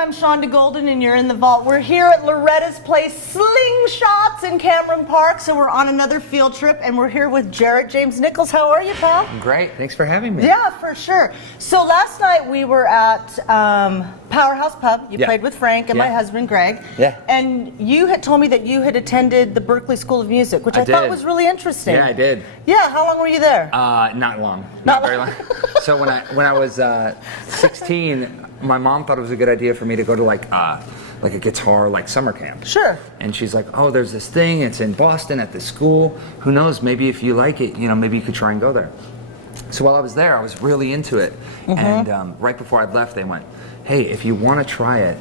I'm Shanda Golden, and you're in the vault. We're here at Loretta's Place, Slingshots in Cameron Park. So we're on another field trip, and we're here with Jared James Nichols. How are you, pal? Great. Thanks for having me. Yeah, for sure. So last night we were at Powerhouse Pub. You played with Frank and my husband, Greg. Yeah. And you had told me that you had attended the Berklee School of Music, which I thought was really interesting. Yeah, I did. Yeah. How long were you there? Not long. Not very long. So when I was 16, my mom thought it was a good idea for me to go to like a guitar summer camp. Sure. And she's like, oh, there's this thing. It's in Boston at this school. Who knows? Maybe if you like it, maybe you could try and go there. So while I was there, I was really into it. Mm-hmm. And right before I'd left, they went, hey, if you want to try it,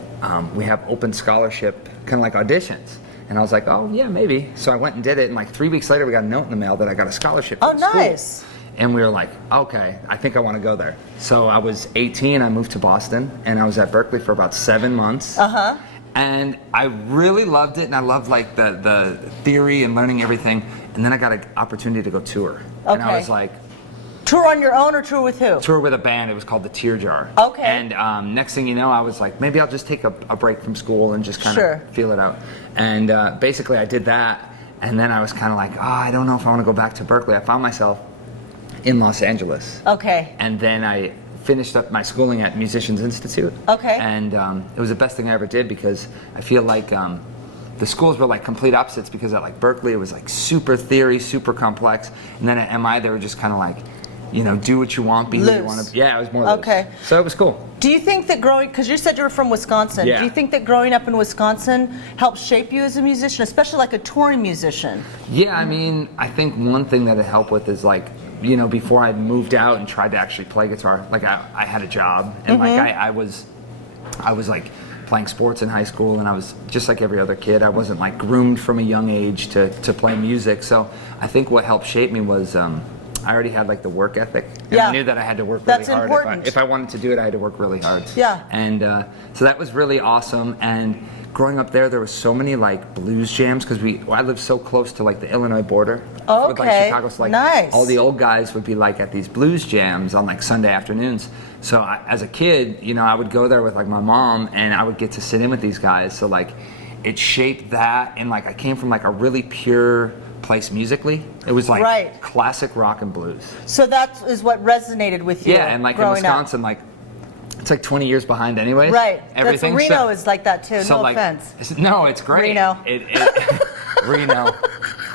we have open scholarship, kind of like auditions. And I was like, oh, yeah, maybe. So I went and did it. And like 3 weeks later, we got a note in the mail that I got a scholarship for the school. Nice. And we were like, okay, I think I want to go there. So I was 18, I moved to Boston, and I was at Berklee for about 7 months. Uh-huh. And I really loved it, and I loved like the theory and learning everything. And then I got an opportunity to go tour. Okay. And I was like... Tour on your own or tour with who? Tour with a band. It was called the Tear Jar. Okay. And next thing you know, I was like, maybe I'll just take a break from school and just kind of feel it out. And basically I did that, and then I was kind of like, I don't know if I want to go back to Berklee. I found myself in Los Angeles. Okay. And then I finished up my schooling at Musicians Institute. Okay. And it was the best thing I ever did, because I feel like the schools were like complete opposites, because at like Berklee it was like super theory, super complex, and then at MI they were just kind of like, do what you want, be who you want to be. Yeah, it was more loose. Okay. So it was cool. Do you think that because you said you were from Wisconsin, do you think that growing up in Wisconsin helped shape you as a musician, especially like a touring musician? Yeah, I mean, I think one thing that it helped with is like, before I moved out and tried to actually play guitar, like I had a job, and like I was like playing sports in high school, and I was just like every other kid. I wasn't like groomed from a young age to play music. So I think what helped shape me was I already had like the work ethic. And I knew that I had to work really hard. Important. If I wanted to do it, I had to work really hard. Yeah. And so that was really awesome. And growing up there was so many like blues jams, because I lived so close to like the Illinois border. Okay. With like Chicago. So like nice. All the old guys would be like at these blues jams on like Sunday afternoons. So as a kid, I would go there with like my mom, and I would get to sit in with these guys. So like it shaped that, and like I came from like a really pure place musically. It was like classic rock and blues. So that is what resonated with you. Yeah, and like in Wisconsin, like it's like 20 years behind anyways. Right. Everything. Reno is like that too. So no like, offense. No, it's great. Reno. Reno.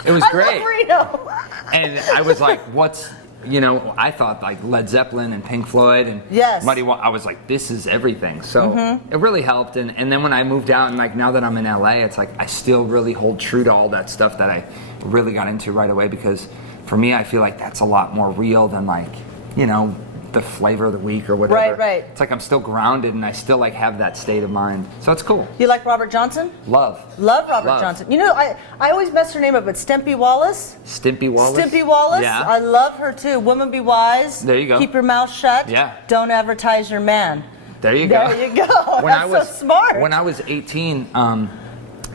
It was great. I love Reno. And I was like, I thought like Led Zeppelin and Pink Floyd and Muddy Waters. I was like, this is everything. So it really helped. And then when I moved out, and like now that I'm in LA, it's like I still really hold true to all that stuff that I really got into right away, because for me, I feel like that's a lot more real than like, the flavor of the week or whatever. Right. It's like I'm still grounded, and I still like have that state of mind. So it's cool. You like Robert Johnson? Love Robert Johnson. I always mess her name up, but Stimpy Wallace? Stimpy Wallace? Stimpy Wallace? Yeah. I love her too. Woman be wise. There you go. Keep your mouth shut. Yeah. Don't advertise your man. There you go. There you go. That's so smart. When I was 18,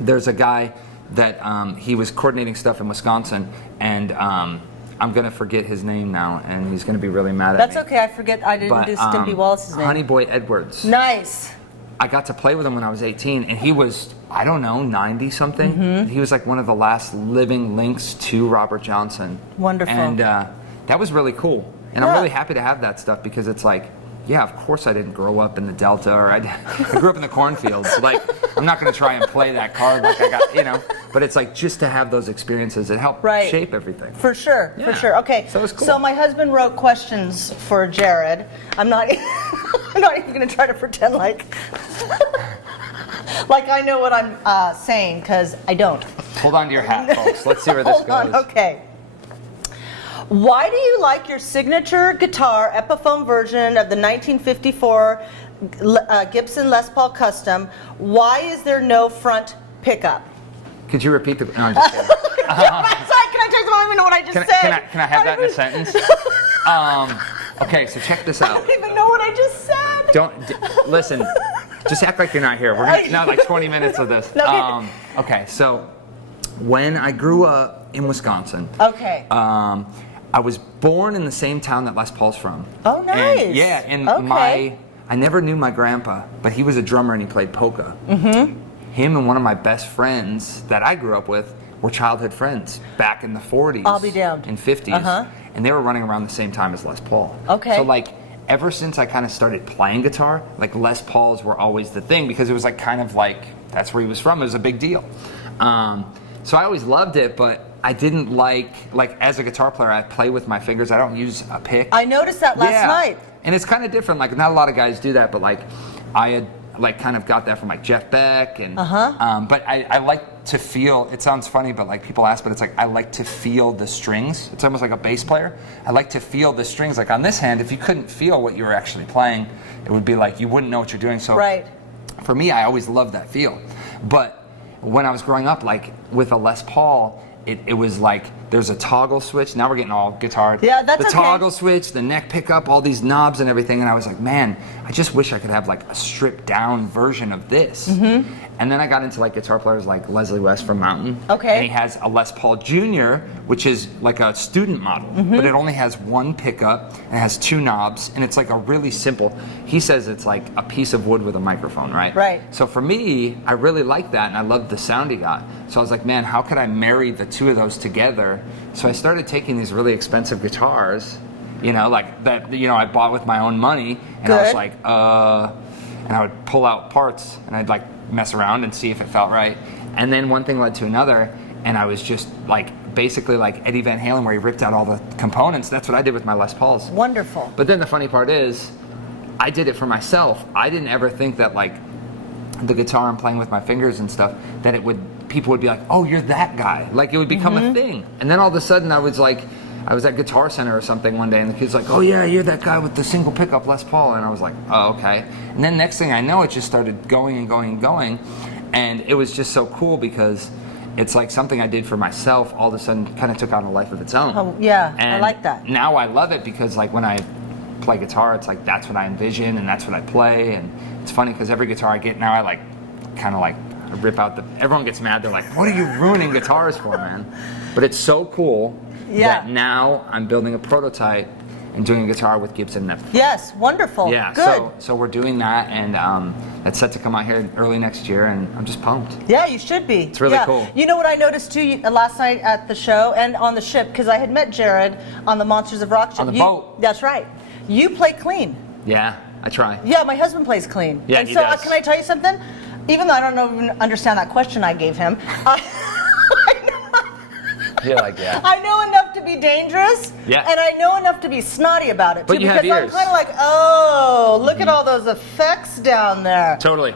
there's a guy that he was coordinating stuff in Wisconsin, and I'm going to forget his name now, and he's going to be really mad at me. That's okay. I forget. I didn't do Stimpy Wallace's name. Honey Boy Edwards. Nice. I got to play with him when I was 18, and he was, 90-something. Mm-hmm. He was like one of the last living links to Robert Johnson. Wonderful. And that was really cool. And I'm really happy to have that stuff, because it's like, yeah, of course I didn't grow up in the Delta, or I grew up in the cornfields. Like, I'm not going to try and play that card like I got, But it's like, just to have those experiences, it helped shape everything. For sure, for sure. Okay, so it's cool. So my husband wrote questions for Jared. I'm not even going to try to pretend like I know what I'm saying, because I don't. Hold on to your hat, folks. Let's see where this goes. Hold on, okay. Why do you like your signature guitar Epiphone version of the 1954 Gibson Les Paul Custom? Why is there no front pickup? Could you repeat the... No, I'm just kidding. Sorry, can I tell you? I don't even know what I just said. Can I have that in a sentence? Okay, so check this out. I don't even know what I just said. Listen, just act like you're not here. We're going to like 20 minutes of this. Okay, so when I grew up in Wisconsin... Okay. I was born in the same town that Les Paul's from. Oh, nice. And, and I never knew my grandpa, but he was a drummer and he played polka. Mm-hmm. Him and one of my best friends that I grew up with were childhood friends back in the 40s. I'll be damned. And 50s. And they were running around the same time as Les Paul. Okay. So like, ever since I kind of started playing guitar, like Les Pauls were always the thing because it was like kind of like, that's where he was from. It was a big deal. So I always loved it, but I didn't like as a guitar player, I play with my fingers. I don't use a pick. I noticed that last night. And it's kind of different. Like, not a lot of guys do that, but like, I had like kind of got that from like Jeff Beck and but I like to feel, it sounds funny, but like people ask, but it's like I like to feel the strings. It's almost like a bass player. I like to feel the strings. Like on this hand, if you couldn't feel what you were actually playing, it would be like you wouldn't know what you're doing. So for me, I always loved that feel. But when I was growing up, like with a Les Paul, it was like there's a toggle switch. Now we're getting all guitar. Yeah, that's the toggle switch, the neck pickup, all these knobs and everything. And I was like, man, I just wish I could have like a stripped down version of this. And then I got into like guitar players like Leslie West from Mountain. Okay. And he has a Les Paul Jr., which is like a student model, but it only has one pickup and it has two knobs, and it's like a really simple. He says it's like a piece of wood with a microphone, right? Right. So for me, I really liked that, and I loved the sound he got. So I was like, man, how could I marry the two of those together? So I started taking these really expensive guitars, you know, like that, you know, I bought with my own money, and I was like, and I would pull out parts, and I'd like mess around and see if it felt right. And then one thing led to another, and I was just like basically like Eddie Van Halen, where he ripped out all the components. That's what I did with my Les Pauls. Wonderful. But then the funny part is, I did it for myself. I didn't ever think that like the guitar I'm playing with my fingers and stuff, that it would, people would be like, oh, you're that guy. Like it would become a thing. And then all of a sudden I was at Guitar Center or something one day, and the kid's like, oh yeah, you're that guy with the single pickup Les Paul. And I was like, oh, okay. And then next thing I know, it just started going and going and going. And it was just so cool because it's like something I did for myself all of a sudden kind of took on a life of its own. Oh, yeah, and I like that. Now I love it because like when I play guitar, it's like that's what I envision and that's what I play. And it's funny because every guitar I get now, I like kind of like rip out everyone gets mad. They're like, what are you ruining guitars for, man? But it's so cool that now I'm building a prototype and doing a guitar with Gibson Nep. Yes, wonderful. Yeah, good. So we're doing that, and that's set to come out here early next year, and I'm just pumped. Yeah, you should be. It's really cool. You know what I noticed too last night at the show and on the ship, because I had met Jared on the Monsters of Rock ship. On the boat. That's right. You play clean. Yeah, I try. Yeah, my husband plays clean. Yeah, and he so does. Can I tell you something? Even though I don't even understand that question I gave him, You're like, yeah. I know enough to be dangerous, and I know enough to be snotty about it too. But you have because ears. I'm kind of like, oh, look at all those effects down there. Totally.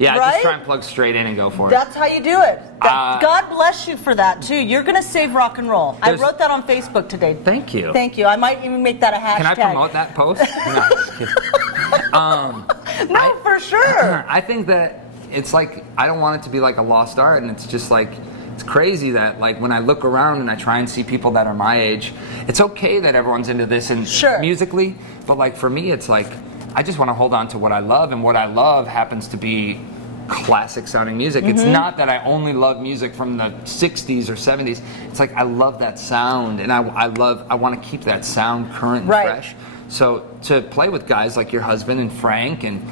Yeah, Right? just try and plug straight in and go for it. That's how you do it. God bless you for that too. You're going to save rock and roll. I wrote that on Facebook today. Thank you. Thank you. I might even make that a hashtag. Can I promote that post? No, just kidding. No, for sure. I think that it's like, I don't want it to be like a lost art, and it's just like, it's crazy that like when I look around and I try and see people that are my age, it's okay that everyone's into this and musically, but like for me it's like I just want to hold on to what I love, and what I love happens to be classic sounding music. It's not that I only love music from the 60s or 70s. It's like I love that sound, and I want to keep that sound current and fresh. So to play with guys like your husband and Frank and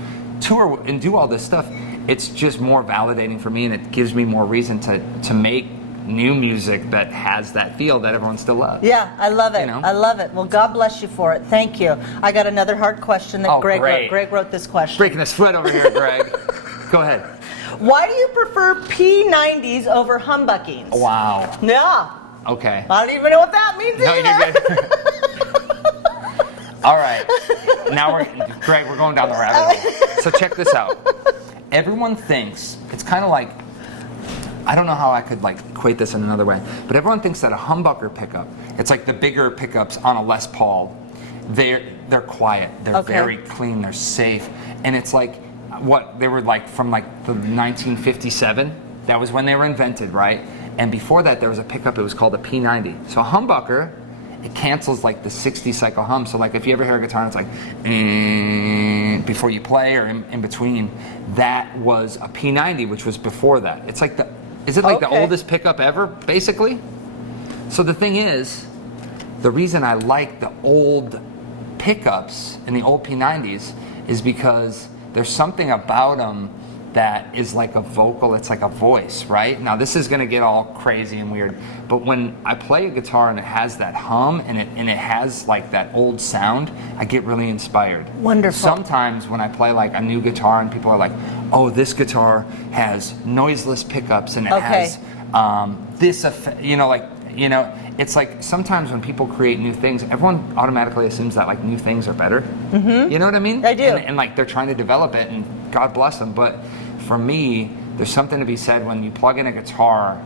tour and do all this stuff, it's just more validating for me, and it gives me more reason to make new music that has that feel that everyone still loves. Yeah, I love it. You know? I love it. Well, God bless you for it. Thank you. I got another hard question that Greg wrote. Greg wrote this question. Breaking a sweat over here, Greg. Go ahead. Why do you prefer P90s over humbuckings? Wow. Yeah. Okay. I don't even know what that means No, either. you're good. All right. Now Greg, we're going down the rabbit hole. So check this out. Everyone thinks, it's kind of like, I don't know how I could like equate this in another way, but everyone thinks that a humbucker pickup, it's like the bigger pickups on a Les Paul, they're quiet, they're very clean, they're safe, and it's like what they were like from like the 1957. That was when they were invented, right? And before that, there was a pickup. It was called a P90. So a humbucker, it cancels like the 60 cycle hum. So like if you ever hear a guitar and it's like before you play or in between, that was a P90, which was before that. It's like the oldest pickup ever, basically? So the thing is, the reason I like the old pickups and the old P90s is because there's something about them that is like a vocal, it's like a voice, right? Now this is gonna get all crazy and weird, but when I play a guitar and it has that hum and it has like that old sound, I get really inspired. Wonderful. Sometimes when I play like a new guitar and people are like, oh, this guitar has noiseless pickups and it has this effect, it's like sometimes when people create new things, everyone automatically assumes that like new things are better. Mm-hmm. You know what I mean? I do. And like they're trying to develop it, and God bless them. But for me, there's something to be said when you plug in a guitar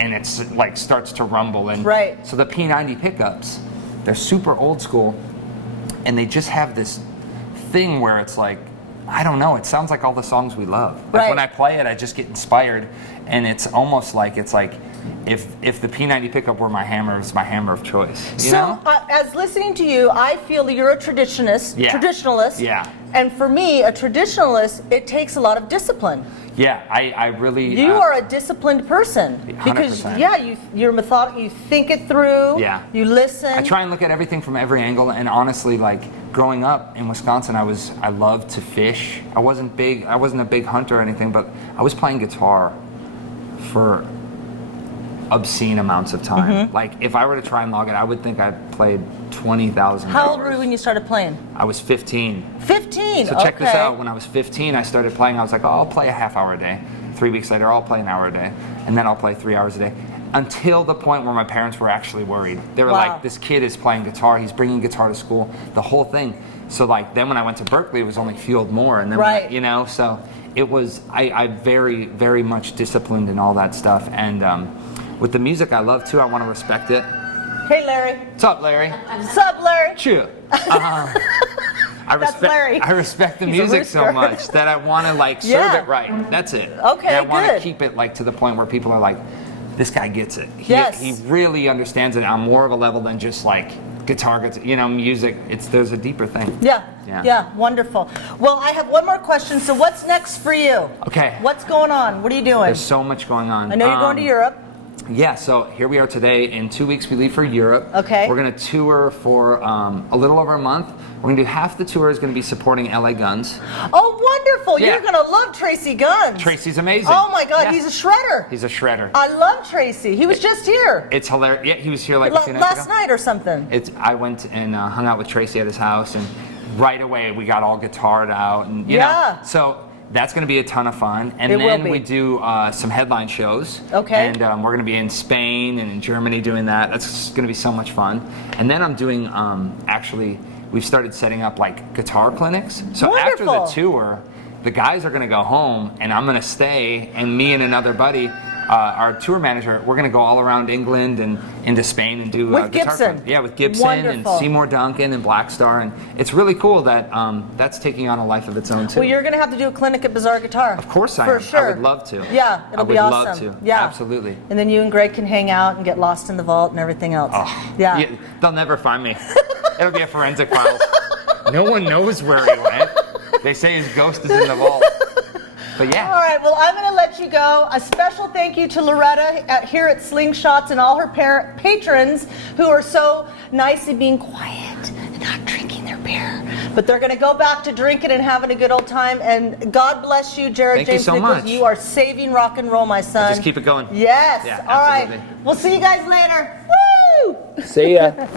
and it's like starts to rumble. And right. So the P90 pickups, they're super old school, and they just have this thing where it's like, I don't know, it sounds like all the songs we love. Like right. When I play it, I just get inspired, and it's almost like if the P90 pickup were my hammer, it's my hammer of choice. You know? As listening to you, I feel that you're a traditionalist. Yeah. And for me, a traditionalist, it takes a lot of discipline. Yeah, I really. You are a disciplined person 100%. because you're methodical. You think it through. Yeah. You listen. I try and look at everything from every angle, and honestly, like growing up in Wisconsin, I loved to fish. I wasn't a big hunter or anything, but I was playing guitar for obscene amounts of time. Mm-hmm. Like if I were to try and log it, I would think I played 20,000 hours. How old were you when you started playing? I was 15. 15. So check this out. When I was 15, I started playing. I was like, oh, I'll play a half hour a day. 3 weeks later, I'll play an hour a day, and then I'll play 3 hours a day. Until the point where my parents were actually worried. They were like, this kid is playing guitar. He's bringing guitar to school. The whole thing. So like then when I went to Berkeley, it was only fueled more, and then so it was. I very very much disciplined in all that stuff, and with the music I love too, I want to respect it. Hey Larry. What's up, Larry? What's up, Larry? Chew. That's Larry. I respect the He's music so much that I want to like serve it right. That's it. Okay, and I want to good. keep it like to the point where people are like, this guy gets it. He really understands it on more of a level than just like guitar, music. There's a deeper thing. Yeah, wonderful. Well, I have one more question. So what's next for you? Okay. What's going on? What are you doing? There's so much going on. I know you're going to Europe. Yeah, so here we are today. In 2 weeks, we leave for Europe. Okay. We're going to tour for a little over a month. We're going to do half the tour is going to be supporting LA Guns. Oh, wonderful. Yeah. You're going to love Tracy Guns. Tracy's amazing. Oh, my God. He's a shredder. He's a shredder. I love Tracy. He was just here. It's hilarious. Yeah, he was here like a few nights last ago. night or something. I went and hung out with Tracy at his house, and right away we got all guitared out. And, you know, so that's going to be a ton of fun. And then we do some headline shows. Okay. And we're going to be in Spain and in Germany doing that. That's going to be so much fun. And then I'm doing, we've started setting up like guitar clinics. So after the tour, the guys are going to go home and I'm going to stay, and me and another buddy, our tour manager, we're going to go all around England and into Spain and do with guitar Gibson. clinics. Yeah, with Gibson and Seymour Duncan and Black Star, and it's really cool that that's taking on a life of its own too. Well, you're going to have to do a clinic at Bizarre Guitar. Of course I am. For sure. I would love to. Yeah, it'll be awesome. I would love to. Yeah, absolutely. And then you and Greg can hang out and get lost in the vault and everything else. Oh, yeah. They'll never find me. It'll be a forensic file. No one knows where he went. They say his ghost is in the vault. But yeah. All right, well, I'm going to let you go. A special thank you to Loretta here at Slingshots and all her patrons who are so nicely being quiet and not drinking their beer. But they're going to go back to drinking and having a good old time. And God bless you, Jared James Nichols. You are saving rock and roll, my son. Just keep it going. Yes. Yeah, all absolutely. right. We'll see you guys later. Woo! See ya.